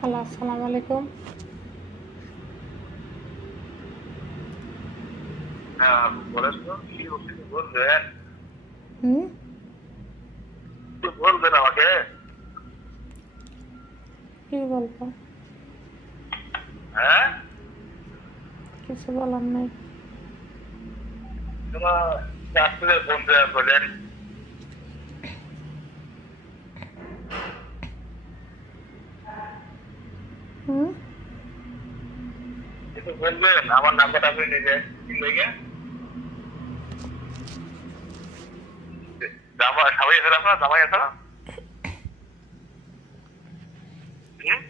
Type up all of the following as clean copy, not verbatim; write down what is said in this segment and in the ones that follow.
Hello, আসসালামু আলাইকুম। হ্যাঁ, বলেন তো কি কিছু বলবেন? হুম, কিছু বলবেন আমাকে? কি বলবো? হ্যাঁ, কিছু বলার নাই। তোমার চাকরিতে ফোন দেওয়া বলেন। হুম, কিছু বলবেন? আমার নাম্বারটা আপনি নিজে লেগে জামাই আছে আপনার জামাই আছে না? হুম?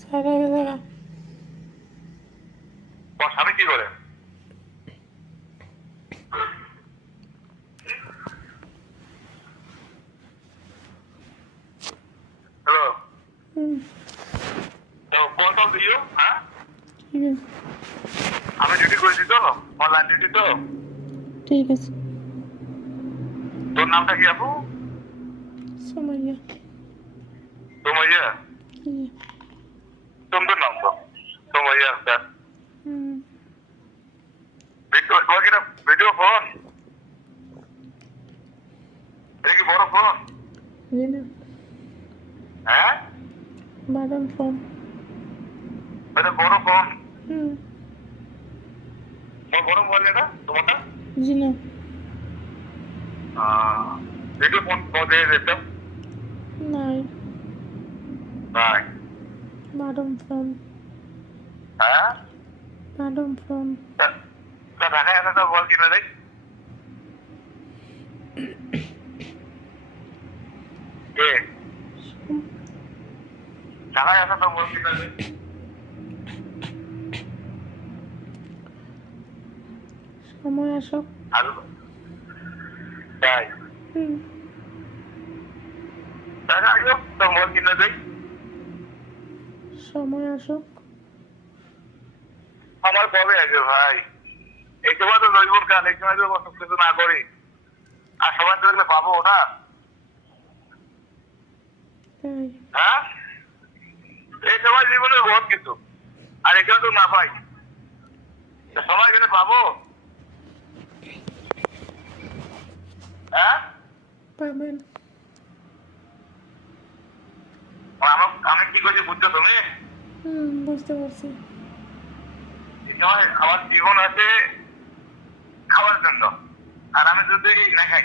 সাইডে জায়গা। তোমার স্বামী কি করে? হ্যালো, হুম, কল টল দিও। হ্যাঁ, ঠিক আছে, আমি ডিউটি করেছি তো, অনলাইন ডিউটি তো। ঠিক আছে। তোর নামটা কি আপু? সুমাইয়া। তোমাইয়া? জি। সুন্দর নাম তো, তোমাইয়া। হুম, ভিডিও ফোন, এটা কি বড় ফোন? জি না, হ্যাঁ, বাদাম ফোন। এটা বড় ফোন। হুম, তোমার বড় মোবাইল এটা তোমারটা? জি না, ভিডিও ফোন দিয়ে দিতাম। নাই, নাই। বাদাম ফোন। হ্যাঁ, বাদাম ফোন। তা ঢাকায় আসা তো বল কিনা দেখ। কে ঢাকায় আসা তো বল কিনা দেখ। সময় আসুক। আর তাই হুম, ঢাকা আসো তো বল কিনা দেখ। সময় আসুক। আমার কবে আসবে ভাই? এই সময় তো জৈবন কাল, এই সময় তো সব কিছু না করি আর সবাই দেখলে পাবো ওটা। তাই হ্যাঁ, এই সময় জীবনে বহুত কিছু, আর এখানে তো না পাই, সময় এখানে পাবো। হ্যাঁ, পাবেন। আমি কি করছি বুঝছো তুমি? হুম, বুঝতে পারছি। এই সময় আমার জীবন আছে খাওয়ার জন্য, আর আমি যদি না খাই